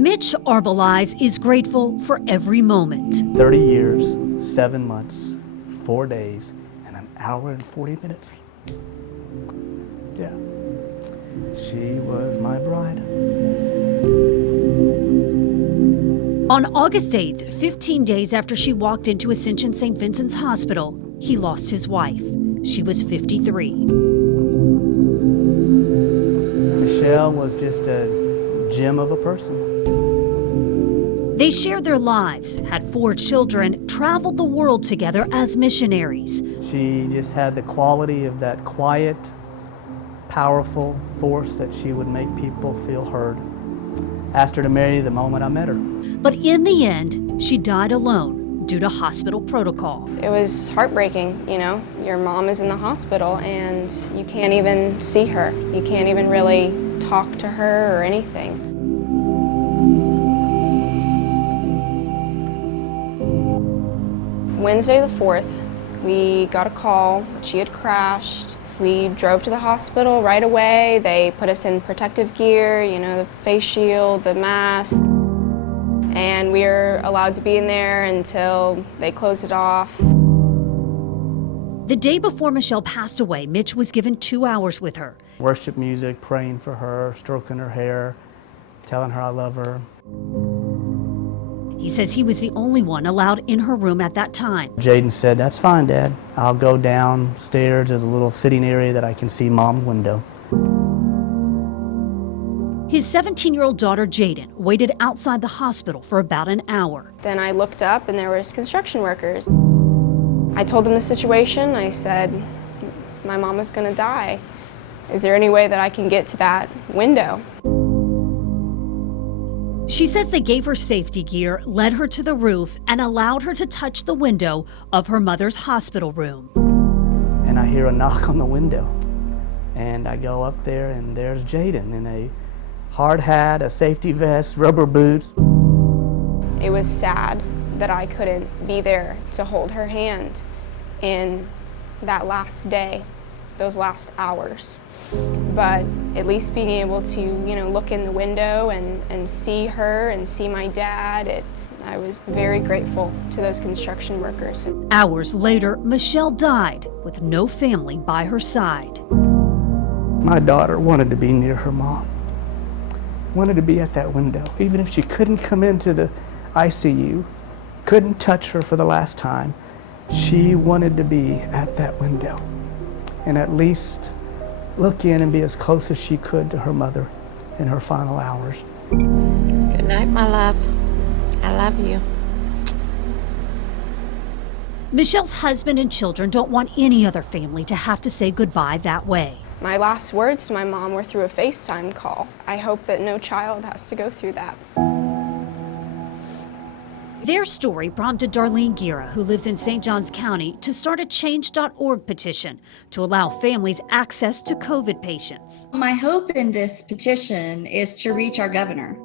Mitch Arbelize is grateful for every moment. 30 years, 7 months, 4 days, and an hour and 40 minutes. Yeah, she was my bride. On August 8th, 15 days after she walked into Ascension St. Vincent's Hospital, he lost his wife. She was 53. Michelle was just a gem of a person. They shared their lives, had 4 children, traveled the world together as missionaries. She just had the quality of that quiet, powerful force that she would make people feel heard. Asked her to marry the moment I met her. But in the end, she died alone due to hospital protocol. It was heartbreaking, you know. Your mom is in the hospital and you can't even see her. You can't even really talk to her or anything. Wednesday the 4th, we got a call that she had crashed. We drove to the hospital right away. They put us in protective gear, you know, the face shield, the mask. And we were allowed to be in there until they closed it off. The day before Michelle passed away, Mitch was given 2 hours with her. Worship music, praying for her, stroking her hair, telling her I love her. He says he was the only one allowed in her room at that time. Jaden said, "That's fine, Dad. I'll go downstairs. There's a little sitting area that I can see Mom's window." His 17-year-old daughter, Jaden, waited outside the hospital for about an hour. Then I looked up and there was construction workers. I told them the situation. I said, my mom is gonna die. Is there any way that I can get to that window? She says they gave her safety gear, led her to the roof, and allowed her to touch the window of her mother's hospital room. And I hear a knock on the window. And I go up there and there's Jaden in a hard hat, a safety vest, rubber boots. It was sad that I couldn't be there to hold her hand in that last day, those last hours. But at least being able to, you know, look in the window and see her and see my dad, I was very grateful to those construction workers. Hours later, Michelle died with no family by her side. My daughter wanted to be near her mom, wanted to be at that window. Even if she couldn't come into the ICU, couldn't touch her for the last time, she wanted to be at that window and at least look in and be as close as she could to her mother in her final hours. Good night, my love. I love you. Michelle's husband and children don't want any other family to have to say goodbye that way. My last words to my mom were through a FaceTime call. I hope that no child has to go through that. Their story prompted Darlene Gira, who lives in St. Johns County, to start a Change.org petition to allow families access to COVID patients. My hope in this petition is to reach our governor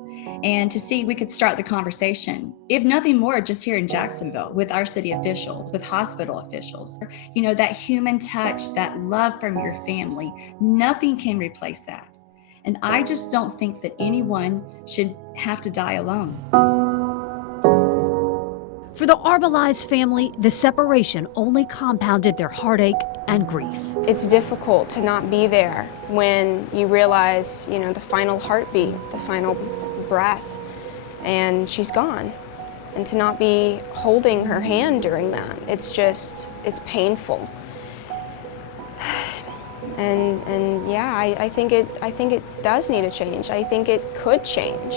and to see if we could start the conversation. If nothing more, just here in Jacksonville with our city officials, with hospital officials. You know, that human touch, that love from your family, nothing can replace that. And I just don't think that anyone should have to die alone. For the Arbelize family, the separation only compounded their heartache and grief. It's difficult to not be there when you realize, you know, the final heartbeat, the final breath, and she's gone. And to not be holding her hand during that, it's painful. And yeah, I think it does need a change. I think it could change.